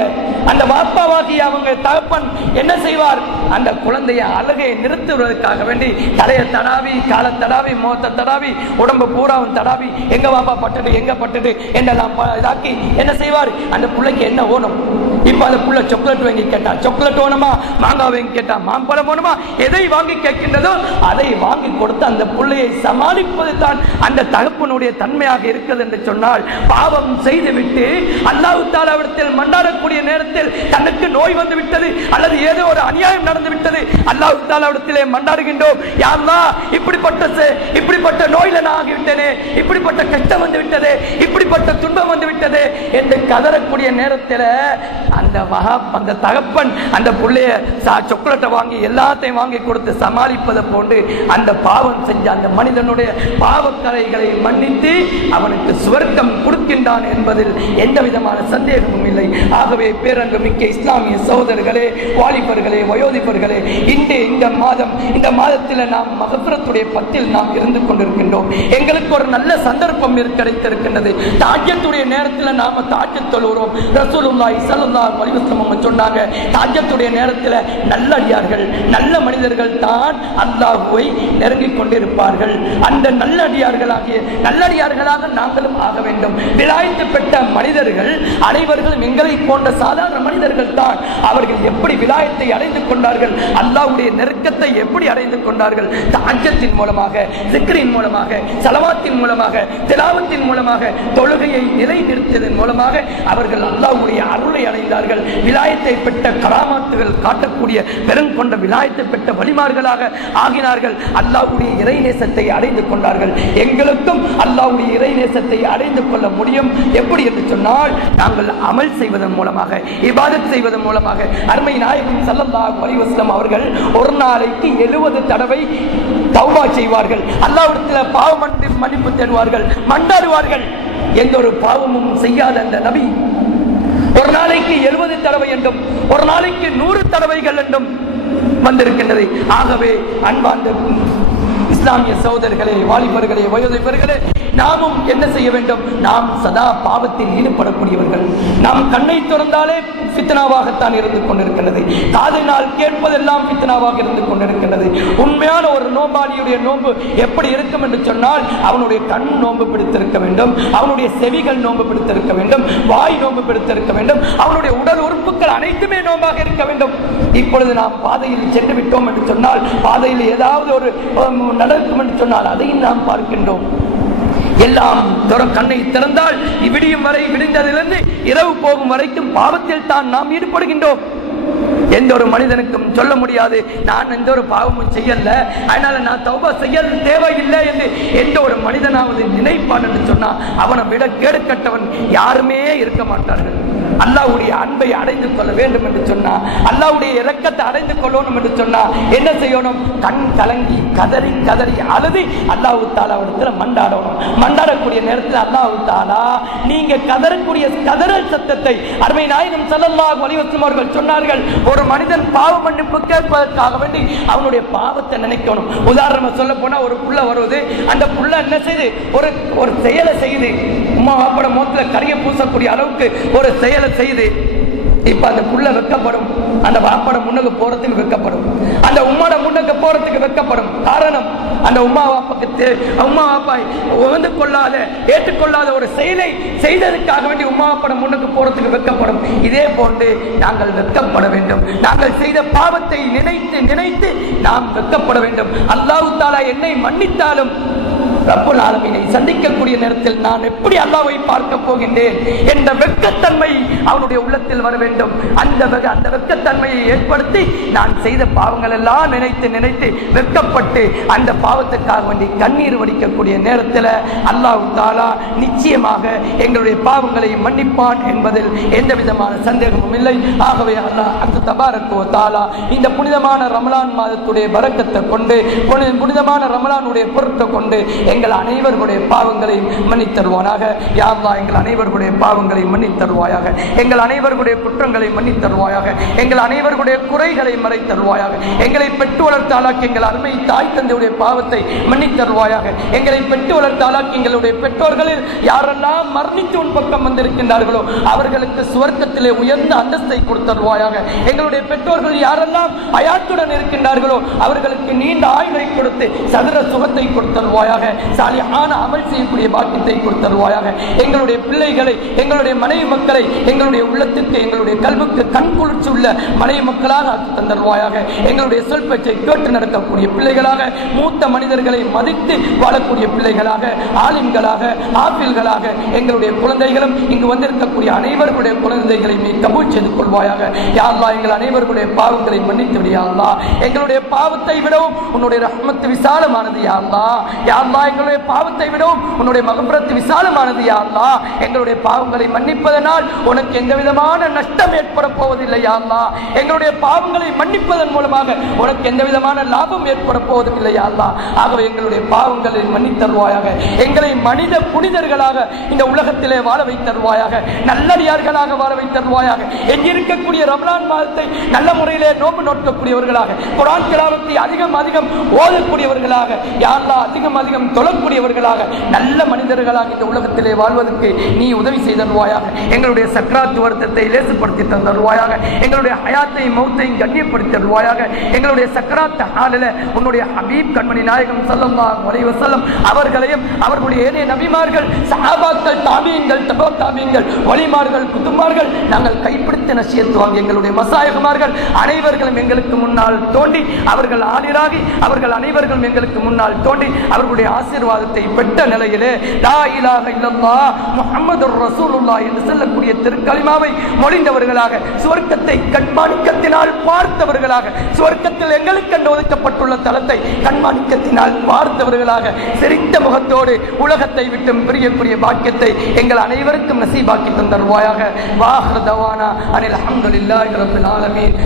அந்த வாப்பாவாகி அவங்க தகப்பன் என்ன செய்வார்? அந்த குழந்தைய அழகை நிறுத்துவதற்காக வேண்டி தலையை தடாவி, காலை தடாவி, முகத்தை தடாவி, உடம்பு பூராவும் தடாவி, எங்க வாப்பா பட்டுட்டு எங்க பட்டுட்டு என்னெல்லாம் இதாக்கி என்ன செய்வார்? அந்த பிள்ளைக்கு என்ன ஓணும்? இப்ப அந்த புள்ள சாக்லேட் வாங்கி கேட்டா சாக்லேட் வேணுமா, மாங்காய் வாங்கி கேட்டா மாம்பழம் வேணுமா, எதை வாங்கி கேட்கின்றதோ அதை வாங்கி கொடுத்து அந்த பிள்ளையை சமாளிப்பது தான் அந்த தகப்பனுடைய தன்மையாக இருக்கிறது என்று சொன்னால், பாவம் செய்துவிட்டு அல்லாஹ் தஆலாவிடத்தில் மன்றாடக்கூடிய நேரத்தில் தனக்கு நோய் வந்து விட்டது அல்லது ஏதோ ஒரு அநியாயம் நடந்து விட்டது, அல்லாஹ் தஆலாவிடத்திலே மன்றாடுகின்றோம், யா அல்லாஹ் இப்படிப்பட்ட நோயில நான் ஆகிவிட்டேனே, இப்படிப்பட்ட கஷ்டம் வந்து விட்டது, இப்படிப்பட்ட துன்பம் வந்து விட்டது என்று கதறக்கூடிய நேரத்தில் அந்த தகப்பன் அந்த புள்ளைய சாக்லேட்டை வாங்கி எல்லாத்தையும் வாங்கி கொடுத்து சமாளிப்பதை போன்று அந்த பாவம் செஞ்ச அந்த மனிதனுடைய பாவக்கரைகளை மன்னித்து அவனுக்கு சுவர்க்கம் கொடுக்கின்றான் என்பதில் எந்த விதமான சந்தேகமும் இல்லை. ஆகவே பேரன்பு மிக்க இஸ்லாமிய சகோதரர்களே, வாலிபர்களே, வயோதிபர்களே, இந்த மாதத்தில் நாம் மகஃபிரத்துடைய பத்தில் நாம் இருந்து கொண்டிருக்கின்றோம். எங்களுக்கு ஒரு நல்ல சந்தர்ப்பம் கிடைத்திருக்கின்றது. தஹஜ்ஜுடைய நேரத்தில் நாம தஹஜ்ஜுத் தொழுகிறோம். ரசூலுல்லாஹி ஸல்லல்லாஹு அலைஹி வஸல்லம் சொன்னாங்க, தஹஜ்ஜுடைய நேரத்தில் நல்லடியார்கள், நல்ல மனிதர்கள் தான் அல்லாஹ்வை நெருங்கிக் கொண்டிருப்பார்கள். அந்த நல்லடியார்களாக நாங்களும் ஆக வேண்டும். விலாயத்து பெற்ற மனிதர்கள் அனைவர்களும் எங்களை போன்ற சாதாரண மனிதர்கள் தான். அவர்கள் எப்படி விலாயத்தை அடைந்து கொண்டார்கள், அல்லாஹ்வுடைய நெருக்கத்தை எப்படி அடைந்து கொண்டார்கள்? தஹஜ்ஜுத்தின் மூலமாக, ஸிக்ரின் மூலமாக, ஸலவாத்தின் மூலமாக, திலாவத்தின் மூலமாக, தொழுகையை நிலைநிறுத்தியதன் மூலமாக அவர்கள் அல்லாஹ்வுடைய அருளை அடைந்தார்கள். விலாயத்தை பெற்ற கராமாத்துகள் காட்டக்கூடிய பெருங்கொண்ட விலாயத்தை பெற்ற வலிமார்களாக ஆகினார்கள். அல்லாஹ்வுடைய இறைநேசத்தை அடைந்து கொண்டார்கள். எங்களுக்கும் அல்லாஹ்வுடைய இறைநேசத்தை அடைந்து கொள்ள முடியும். எப்படி என்று சொன்னால், நாங்கள் அமல் செய்வதன் மூலமாக, இபாதத் செய்வதன் மூலமாக. அருமை நாயகம் ஸல்லல்லாஹு அலைஹி வஸல்லம் அவர்கள் ஒரு நாளைக்கு 70 தடவை தௌபா செய்வார்கள். அல்லாஹ்விடத்தில் பாவ மன்னிப்பு தேடுவார்கள், மன்றாடுவார்கள். எந்த ஒரு பாவமும் செய்யாத அந்த நபி ஒரு நாளைக்கு 70 தடவை என்றும் ஒரு நாளைக்கு 100 தடவைகள் என்றும் வந்திருக்கின்றது. ஆகவே அன்பார்ந்த இஸ்லாமிய சகோதரர்களே, வாலிபர்களே, வயோதிபர்களே, நாமும் என்ன செய்ய வேண்டும்? நாம் சதா பாவத்தில் ஈடுபடக்கூடியவர்கள். நாம் கண்ணை திறந்தாலே ஃபித்னாவாகத்தான் இருந்து கொண்டிருக்கிறது. காதினால் கேட்பதெல்லாம் ஃபித்னாவாக இருந்து கொண்டிருக்கிறது. உண்மையான ஒரு நோம்பாளியுடைய நோன்பு எப்படி இருக்கும் என்று சொன்னால், அவனுடைய கண் நோன்பு பிடித்திருக்க வேண்டும், அவனுடைய செவிகள் நோன்பு பிடித்திருக்க வேண்டும், வாய் நோன்பு பிடித்திருக்க வேண்டும், அவனுடைய உடல் உறுப்புகள் அனைத்துமே நோம்பாக இருக்க வேண்டும். இப்பொழுது நாம் பாதையில் சென்று விட்டோம் என்று சொன்னால், பாதையில் ஏதாவது ஒரு நடக்கும் என்று சொன்னால் அதையும் நாம் பார்க்கின்றோம். எல்லாம் கண்ணை திறந்தால் விடியும் வரை, விடிந்ததிலிருந்து இரவு போகும் வரைக்கும் பாவத்தில் தான் நாம் ஈடுபடுகின்றோம். எந்த ஒரு மனிதனுக்கும் சொல்ல முடியாது, நான் எந்த ஒரு பாவமும் செய்யல, அதனால நான் தௌபா செய்ய தேவையில்லை என்று எந்த ஒரு மனிதனாவது நினைப்பான் என்று சொன்னா அவனை விட கேடுகட்டவன் யாருமே இருக்க மாட்டார்கள். அல்லாஹ்வுடைய அன்பை அடைந்து கொள்ள வேண்டும் என்று சொன்னா, அல்லாஹ்வுடைய இரக்கத்தை அடைந்து கொள்ளணும் என்று சொன்னா என்ன செய்யணும்? கண் கலங்கி கதறி கதறி அழுது அல்லாஹ் தஆலாவிடத்துல மன்றாடணும். மன்றாடக்கூடிய நேரத்தில் அல்லாஹ் தஆலா நீங்க கதறக்கூடிய கதறல் சத்தத்தை அருமை நாயகம் ஸல்லல்லாஹு அலைஹி வஸல்லம் அவர்கள் சொன்னார்கள், ஒரு மனிதன் பாவ மன்னிப்பு கேட்பதற்காக வேண்டி அவனுடைய பாவத்தை நினைக்கணும். உதாரணமா சொல்ல போனா, ஒரு புள்ள வருவது, அந்த புள்ள என்ன செய்து ஒரு செயலை செய்து உம்மா வாப்பட முகத்துல கரிய பூசக்கூடிய அளவுக்கு ஒரு செயலை செய்து, இப்ப அந்த புள்ள வெக்கப்படும், அந்த வாப்பட முன்னுக்கு போறதுக்கு வெக்கப்படும், அந்த உம்மாட முன்னுக்கு போறதுக்கு வெக்கப்படும். காரணம், அந்த உம்மா வாப்பா உகந்து கொள்ளாத, ஏற்றுக்கொள்ளாத ஒரு செயலை செய்ததற்காக வேண்டி உம்மா வாப்பட முன்னுக்கு போறதுக்கு வெக்கப்படும். இதே போன்று நாங்கள் வெக்கப்பட வேண்டும். நாங்கள் செய்த பாவத்தை நினைத்து நினைத்து நாம் வெக்கப்பட வேண்டும். அல்லாஹ் தஆலா என்னை மன்னித்தாலும் ரப்புல் ஆலமீனை சந்திக்கக்கூடிய நேரத்தில் நான் எப்படி அல்லாஹ்வை பார்க்க போகின்றேன் என்ற வெட்கத்தன்மை அவனுடைய உள்ளத்தில் வர வேண்டும். அந்த வெட்கத்தன்மையை ஏற்படுத்தி நான் செய்த பாவங்கள் எல்லாம் நினைத்து நினைத்து வெட்கப்பட்டு அந்த பாவத்துக்காக வேண்டி கண்ணீர் வடிக்கக்கூடிய நேரத்தில் அல்லாஹ் தஆலா நிச்சயமாக எங்களுடைய பாவங்களை மன்னிப்பான் என்பதில் எந்த விதமான சந்தேகமும் இல்லை. ஆகவே அல்லாஹ் தபாரக வ தஆலா இந்த புனிதமான ரமலான் மாதத்துடைய பரக்கத்தை கொண்டு, புனிதமான ரமலானுடைய பொருட்டை கொண்டு எங்கள் அனைவருடைய பாவங்களை மன்னித்தருவானாக. யா அல்லாஹ் எங்கள் அனைவருடைய பாவங்களை மன்னித்தருவாயாக. எங்கள் அனைவருடைய குற்றங்களை மன்னித்தருவாயாக. எங்கள் அனைவருடைய குறைகளை மறைத்தருவாயாக. எங்களை பெற்று வளர்த்தாளாக்கி எங்கள் அருமை தாய் தந்தையுடைய பாவத்தை மன்னித்தருவாயாக. எங்களை பெற்று வளர்த்தாளாக்கி எங்களுடைய பெற்றோர்களில் யாரெல்லாம் மரணித்து உன் பக்கம் வந்திருக்கின்றார்களோ அவர்களுக்கு சுவர்க்கத்திலே உயர்ந்த அந்தஸ்தை கொடுத்தருவாயாக. எங்களுடைய பெற்றோர்கள் யாரெல்லாம் அயாத்துடன் இருக்கின்றார்களோ அவர்களுக்கு நீண்ட ஆயுளை கொடுத்து சதுர சுகத்தை கொடுத்தருவாயாக. சாலிஹான அமல் செய்யக்கூடிய பாக்கியத்தை கொடுத்தருவாயாக. எங்களுடைய பிள்ளைகளை, எங்களுடைய மனைவி மக்களை எங்களுடைய உள்ளத்துக்கு, எங்களுடைய கல்விக்கு கண்குளிர்ச்சி உள்ள மனைவி மக்களாக ஆக்கி தந்தருவாயாக. எங்களுடைய சொல் பேச்சை கேட்டு நடக்கக்கூடிய பிள்ளைகளாக, மூத்த மனிதர்களை மதித்து வாழக்கூடிய பிள்ளைகளாக, ஆலிம்களாக, ஆபில்களாக எங்களுடைய குழந்தைகளும் இங்கு வந்திருக்கக்கூடிய அனைவருடைய குழந்தைகளை நீ கபூல் செய்து கொள்வாயாக. யா அல்லாஹ் எங்கள் அனைவருடைய பாவங்களை மன்னித்து விடு யா அல்லாஹ். எங்களுடைய பாவத்தை விடவும் உன்னுடைய ரஹ்மத் விசாலமானது யா அல்லாஹ். யா அல்லாஹ் எங்களுடைய பாவத்தை விடவும் உன்னுடைய மகஃபிரத் விசாலமானது யா அல்லாஹ். எங்களுடைய பாவங்களை மன்னிப்பதனால் உனக்கு எந்த விதமான நஷ்டம் ஏற்பட போவதில்லை யா அல்லாஹ். எங்களுடைய பாவங்களை மன்னிப்பதன் மூலமாக உனக்கு எந்த விதமான லாபம் ஏற்பட போவதில்லை யா அல்லாஹ். ஆகவே எங்களுடைய பாவங்களை மன்னித்தருவாயாக. எங்களை மனித புனிதர்களாக இந்த உலகத்திலே வாழ வைத்தருவாயாக. நல்லடியார்களாக வாழ வைத்தருவாயாக. எங்கிருக்கக்கூடிய ரமலான் மாதத்தை நல்ல முறையிலே நோன்பு நோக்கக்கூடியவர்களாக, குர்ஆன் திலாவத்தை அதிகம் அதிகம் ஓதக்கூடியவர்களாக, யா அல்லாஹ் அதிகம் அதிகம் தொழக்கூடியவர்களாக, நல்ல மனிதர்களாக இந்த உலகத்திலே வாழ்வதற்கு நீ உதவி செய்தருவாயாக. எங்களுடைய சக்ராத் வருத்தத்தை லேசுப்படுத்தி தந்தருவாயாக. எங்களுடைய ஹயாத்தை மௌத்தையும் கண்ணியப்படுத்தி தருவாயாக. எங்களுடைய சக்ராத் ஹாலில உன்னுடைய ஹபீப் கண்மணி நாயகம் ஸல்லல்லாஹு அலைஹி வஸல்லம் அவர்களையும் அவர்களுடைய ஏனைய நபிமார்கள், சஹாபாக்கள், தாபீன்கள், தபா தாபீன்கள், வலிமார்கள், குதுமார்கள் நாங்கள் கைப்பிடித்து நசியத் வாங்கி எங்களுடைய மசாயகுமார்கள் அனைவர்களும் எங்களுக்கு முன்னால் தோண்டி அவர்கள் ஆலிராகி அவர்கள் அனைவர்களும் எங்களுக்கு முன்னால் தோண்டி அவர்களுடைய ஆசீர்வாதத்தை பெற்ற நிலையிலே லா இலாஹ இல்லல்லாஹ் முஹம்மதுர் ரசூலுல்லாஹ் என்று சொல்லக்கூடிய திருக்கலிமாவை மொழிந்தவர்களாக, சுவர்க்கத்தை கண்மாணிக்கத்தினால் பார்த்தவர்களாக, சுவர்க்கத்தில் எங்களுக்கு ஒதுக்கப்பட்டுள்ள தலத்தை கண்மாணிக்கத்தினால் பார்த்தவர்களாக சிரித்த முகத்தோடு உலகத்தை விட்டு பிரியக்கூடிய பாக்கியத்தை எங்கள் அனைவருக்கும் நசீபாக்கி தந்தருவாயாக. வாஹிர் தவானா அனில் ஹம்துலில்லாஹி ரப்பில் ஆலமீன்.